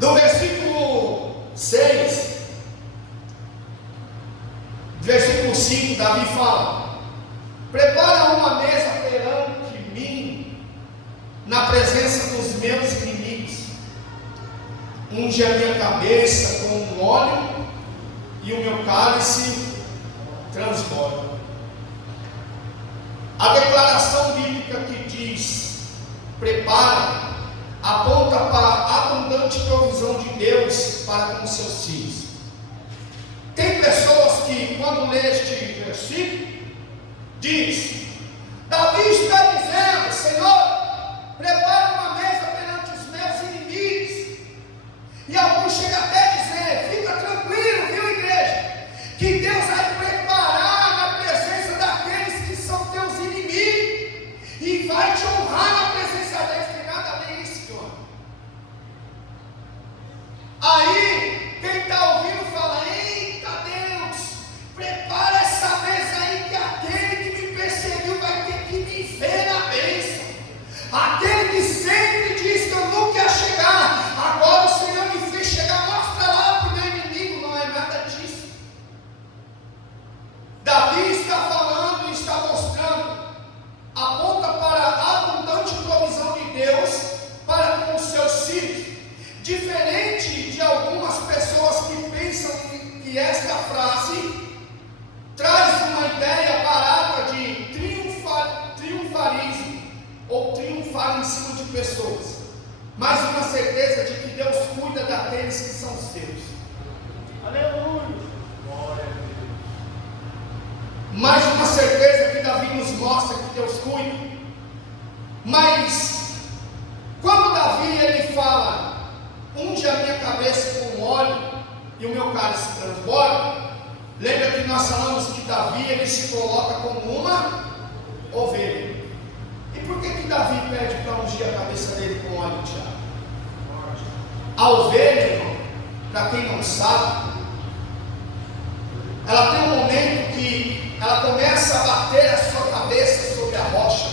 Do versículo 6, versículo 5, Davi fala: prepara uma mesa perante mim, na presença dos meus inimigos. Unge a minha cabeça com um óleo, e o meu cálice transborda. A declaração bíblica que diz prepara, aponta para a abundante provisão de Deus para com seus filhos. Tem pessoas que, quando lê este versículo, diz: Davi está dizendo, Senhor, prepara uma mesa perante os meus inimigos. E alguns chegam até a dizer: fica tranquilo, viu, igreja, que Deus vai preparar na presença daqueles que são teus inimigos e vai te honrar na presença deles. Tem nada a ver isso, Senhor. Aí, quem está ouvindo fala: eita Deus, prepara essa mesa aí, que aquele que me perseguiu ou triunfar em cima de pessoas, mas uma certeza de que Deus cuida daqueles que são seus. Aleluia. Glória a Deus. Mais uma certeza que Davi nos mostra que Deus cuida. Mas quando Davi ele fala, unge a minha cabeça com óleo e o meu cálice transborda, lembra que nós falamos que Davi ele se coloca como uma ovelha. E por que Davi pede para ungir a cabeça dele com óleo, Tiago? A ovelha, irmão, para quem não sabe, ela tem um momento que ela começa a bater a sua cabeça sobre a rocha.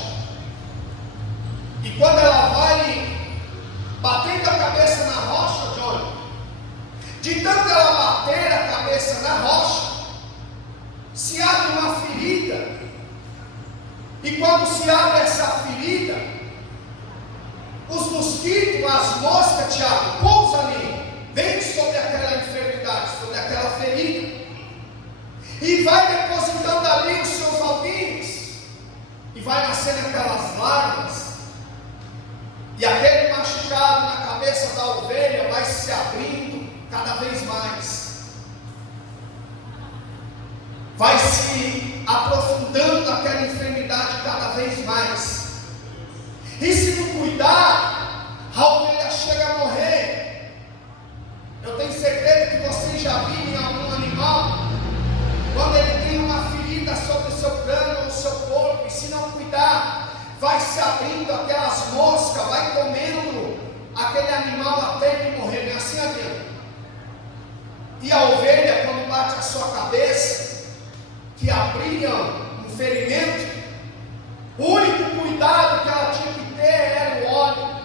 E quando ela vai batendo a cabeça na rocha, John, de tanto ela bater a cabeça na rocha, se abre uma ferida. E quando se abre essa ferida, os mosquitos, as moscas, Tiago, pousam ali, vem sobre aquela enfermidade, sobre aquela ferida, e vai depositando ali os seus ovinhos, e vai nascendo aquelas larvas, e aquele machucado na cabeça da ovelha vai se abrindo cada vez mais, vai se aprofundando aquela enfermidade cada vez mais, e se não cuidar, a ovelha chega a morrer. Eu tenho certeza que vocês já viram em algum animal, quando ele tem uma ferida sobre o seu crânio ou o seu corpo, e se não cuidar, vai se abrindo aquelas moscas, vai comendo aquele animal até ele morrer. Não é assim, amigo? E a ovelha, quando bate a sua cabeça, que abria um ferimento, o único cuidado que ela tinha que ter era o óleo.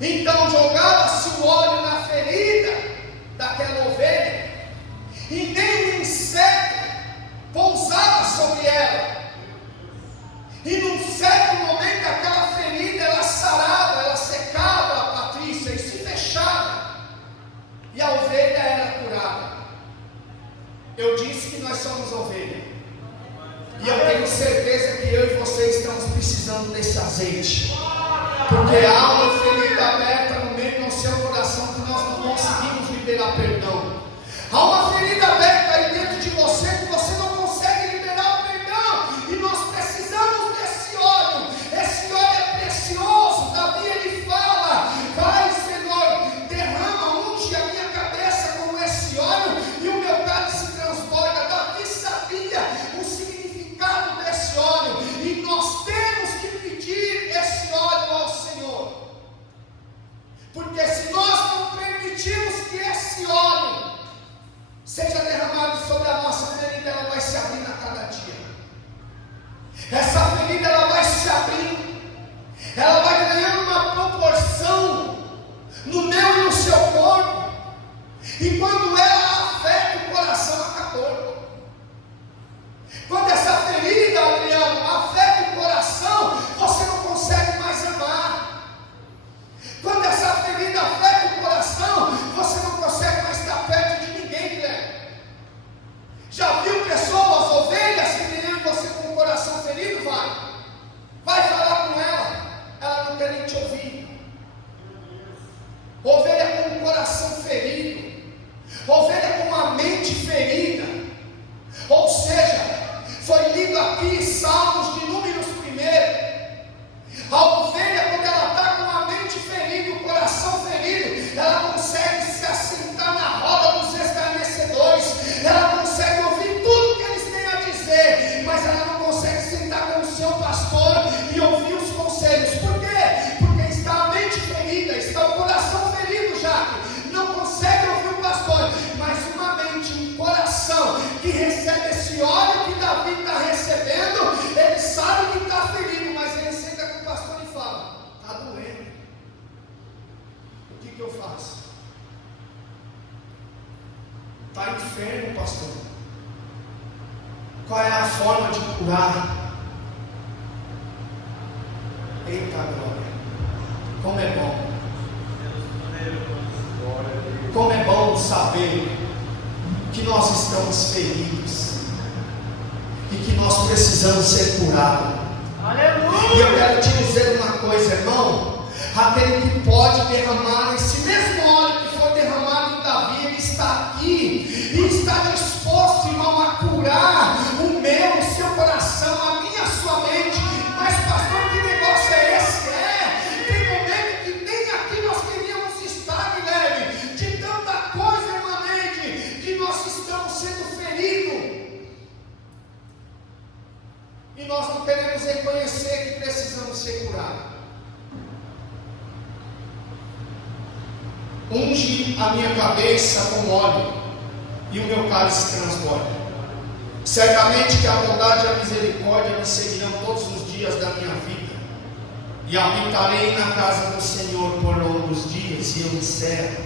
Então jogava-se o óleo na ferida daquela ovelha, e nem um inseto pousava sobre ela. E num certo momento aquela ferida ela sarava, ela secava, Patrícia, e se fechava, e a ovelha era curada. Eu disse que nós somos ovelha, e eu tenho certeza que eu e vocês estamos precisando desse azeite, porque há uma ferida aberta no meio do seu coração que nós não conseguimos liberar perdão. Há uma ferida aberta aí dentro de você que você não consegue liberar o perdão, e nós precisamos desse óleo. Esse óleo é precioso. Davi ele fala: vai, Senhor, derrama, unge a minha cabeça com esse óleo e o meu cálice transborda. Davi sabia o significado desse óleo, e nós temos que pedir esse óleo ao Senhor, porque se nós não permitirmos que esse óleo seja derramado sobre a nossa ferida, ela vai se abrindo a cada dia. Essa ferida ela vai se abrindo, ela vai ganhando uma proporção no meu e no seu corpo, e quando ela afeta o coração, acabou. Quando essa ferida, Adriano, afeta o coração, você não consegue mais amar. Quando essa ferida afeta o coração, você não consegue mais estar perto de ninguém, Guilherme. Já viu pessoas, ovelhas, que tem você com o coração ferido? Vai falar com ela não quer nem te ouvir. Ovelha com o coração ferido, ovelha com a mente ferida. Ou seja, foi lido aqui Salmos de Números 1. A ovelha, quando ela está com a mente ferida e o coração ferido, ela consegue se assentar na roda dos escarnecedores, ela consegue ouvir tudo que eles têm a dizer, mas ela não consegue sentar com o seu pastor e ouvir os conselhos. Por quê? Porque está a mente ferida, está o coração ferido, já não consegue ouvir o pastor. Mas uma mente, um coração que recebe esse óleo que Davi está recebendo, ele sabe que está ferido, mas ele senta com o pastor e fala: está doendo, o que eu faço? Está enfermo, pastor. Qual é a forma de curar? Eita glória, como é bom. Como é bom saber que nós estamos feridos e que nós precisamos ser curados. Aleluia! E eu quero te dizer uma coisa, irmão. Aquele que pode derramar esse mesmo óleo que foi derramado em Davi, ele está aqui e está disposto, irmão, a curar o meu, o seu coração, a minha, a sua mente. Mas pastor, que negócio é esse? Tem momento que nem aqui nós queríamos estar, Guilherme, de tanta coisa emanente, que nós estamos sendo feridos. E nós não queremos reconhecer que precisamos ser curados. Unge a minha cabeça com óleo, e o meu cálice transborda. Certamente que a bondade e a misericórdia me seguirão todos os dias da minha vida, e habitarei na casa do Senhor por longos dias. E eu encerro.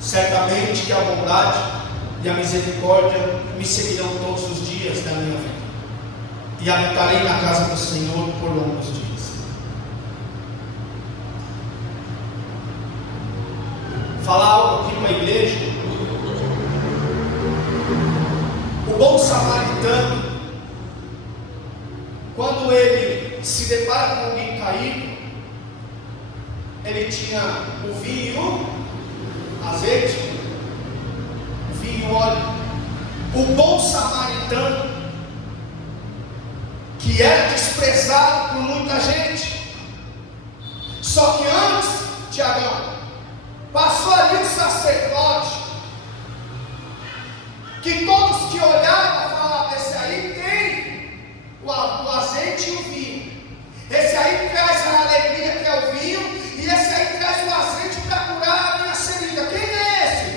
Certamente que a bondade e a misericórdia me seguirão todos os dias da minha vida, e habitarei na casa do Senhor por longos dias. Falar algo aqui para a igreja. O bom samaritano, quando ele se depara com alguém caído, ele tinha o vinho, azeite, o vinho, óleo. O bom samaritano, que era desprezado por muita gente, só que antes, Tiagão, passou ali um sacerdote, que todos que olhavam falavam: esse aí tem o azeite e o vinho, esse aí traz a alegria que é o vinho, e esse aí traz o azeite para curar a minha ferida. Quem é esse?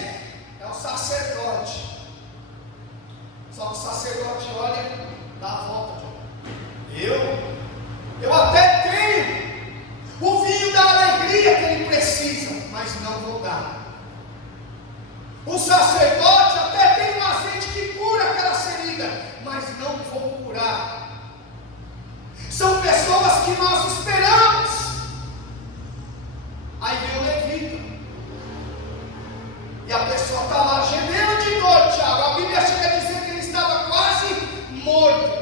É o sacerdote. Só que o sacerdote olha, dá a volta. Eu até tenho o vinho da alegria que ele precisa, mas não vou dar. O sacerdote até tem um azeite que cura aquela ferida, mas não vou curar. São pessoas que nós esperamos. Aí vem o levita, e a pessoa está lá gemendo de dor, Tiago. A Bíblia chega a dizer que ele estava quase morto.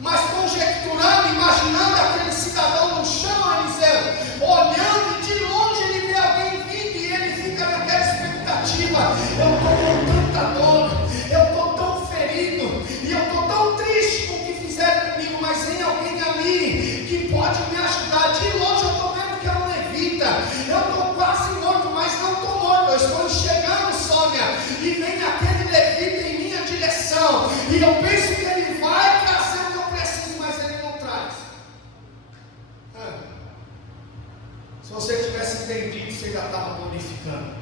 Mas conjecturando, imaginando aquele cidadão no chão, Eliseu, olhando, e de longe ele vê alguém vindo, e ele fica naquela expectativa: eu estou com tanta dor, eu estou tão ferido, e eu estou tão triste com o que fizeram comigo, mas vem alguém ali que pode me ajudar. De longe eu estou vendo que é um levita, eu estou quase morto, mas não estou morto, eu estou enxergando, Sônia, e vem aquele levita em minha direção, e eu penso que ele vai trazer o que eu preciso, mas ele não traz. Se você tivesse entendido, você já estava glorificando.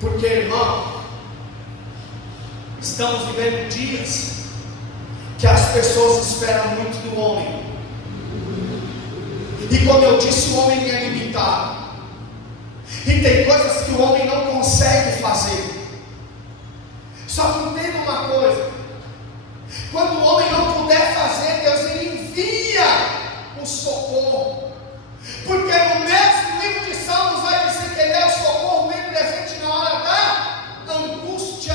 Porque, irmão, estamos vivendo dias que as pessoas esperam muito do homem. E como eu disse, o homem é limitado. E tem coisas que o homem não consegue fazer. Só que entenda uma coisa: quando o homem não puder fazer, Deus ele envia o socorro. Porque no mesmo livro de Salmos vai dizer que ele é o socorro bem presente na hora da angústia.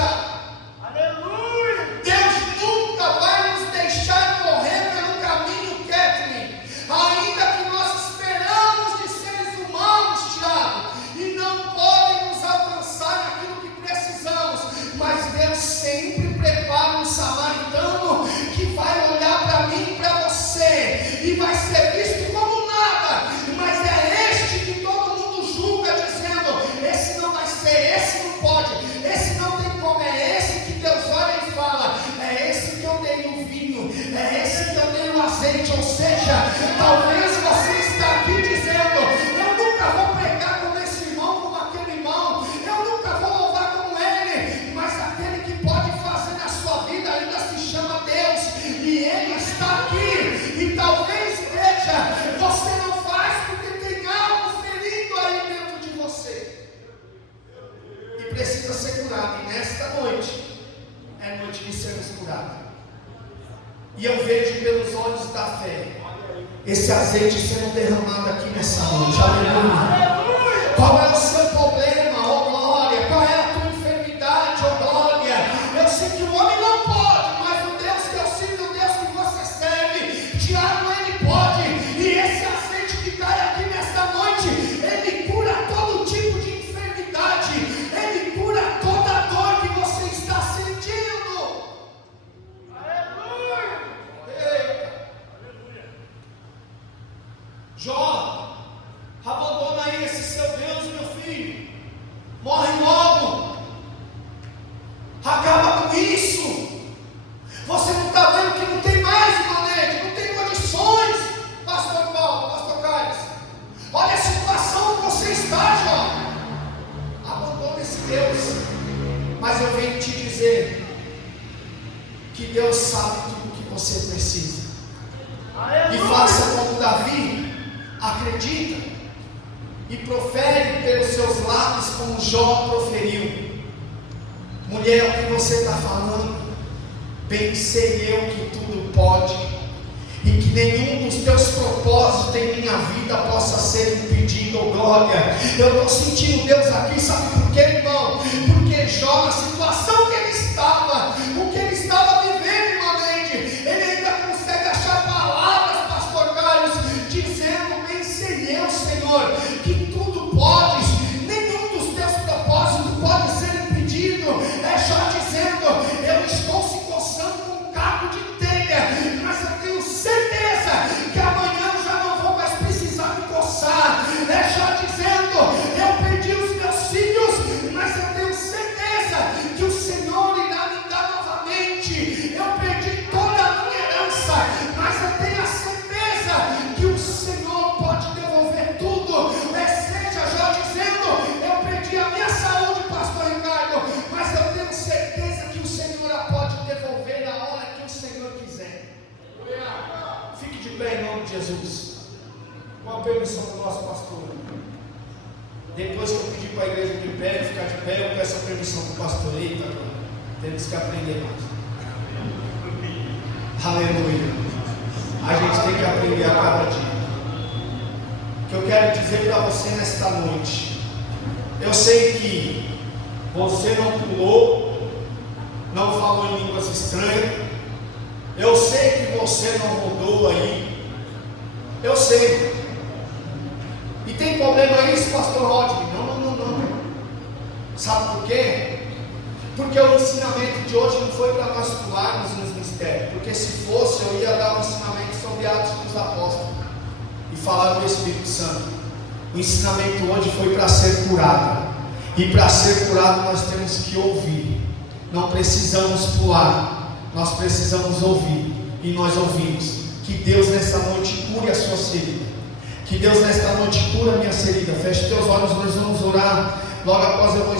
Aleluia! Deus nunca vai nos deixar morrer pelo caminho, Catherine. Ainda que nós esperamos de seres humanos, Tiago, e não podem nos alcançar naquilo que precisamos, mas Deus sempre prepara um samaritano que vai olhar para mim e para você, e vai ser visto como nada, mas é este que todo mundo julga, dizendo: esse não vai ser, esse não pode, esse não tem como. É esse que Deus olha e fala: é esse que eu dei o vinho, é esse que eu dei o azeite. Ou seja, talvez você está aqui dizendo: eu nunca vou pregar como esse irmão, como aquele irmão, eu nunca vou louvar como ele, mas aquele que pode fazer na sua vida ainda se chama Deus, e ele está aqui. E talvez, veja, você não faz porque tem algo ferido aí dentro de você e precisa ser curado. E nesta noite é noite de sermos curados. E eu vejo pelos olhos da fé esse azeite sendo derramado aqui nessa noite. Aleluia! Qual é o seu problema, oh glória? Qual é a tua enfermidade, oh glória? Eu sei que o homem não pode, que Deus sabe tudo que você precisa. E Aleluia. faça como Davi, acredita e profere pelos seus lábios como Jó proferiu. Mulher, o que você está falando? Pensei eu que tudo pode, e que nenhum dos teus propósitos em minha vida possa ser impedido, oh glória. Eu estou sentindo Deus aqui, sabe por quê, irmão? Porque Jó, na situação que ele estava, o que ele estava vivendo, irmão Neide, ele ainda consegue achar palavras, pastor Carlos, dizendo: pensei eu, Senhor, que tudo podes, nenhum dos teus propósitos pode ser impedido. É Jó dizendo: eu estou se coçando com um caco de telha, mas eu tenho certeza que amanhã eu já não vou mais precisar me coçar. É Jó dizendo: eu perdi os meus filhos, mas eu tenho certeza que o Senhor irá me dar novamente. Eu perdi toda a minha herança, mas eu tenho a certeza que o Senhor pode devolver tudo. Seja Jó dizendo: eu perdi a minha saúde, pastor Ricardo, mas eu tenho certeza que o Senhor a pode devolver na hora que o Senhor quiser. Fique de pé em nome de Jesus, com a permissão do nosso pastor. Depois que eu pedir para a igreja de pé, ficar de pé, eu peço a permissão do pastor. Eita, temos que aprender mais. Aleluia. A gente tem que aprender a cada dia. O que eu quero dizer para você nesta noite: eu sei que você não pulou, não falou em línguas estranhas. Eu sei que você não rodou aí. Eu sei. E tem problema isso, pastor Rodney? Não. Sabe por quê? Porque o ensinamento de hoje não foi para nós pularmos nos mistérios. Porque se fosse, eu ia dar um ensinamento sobre Atos dos Apóstolos e falar do Espírito Santo. O ensinamento hoje foi para ser curado. E para ser curado nós temos que ouvir. Não precisamos pular, nós precisamos ouvir. E nós ouvimos. Que Deus nesta noite cure a sua ferida. Que Deus nesta noite cura a minha ferida. Feche teus olhos, nós vamos orar. Logo após eu vou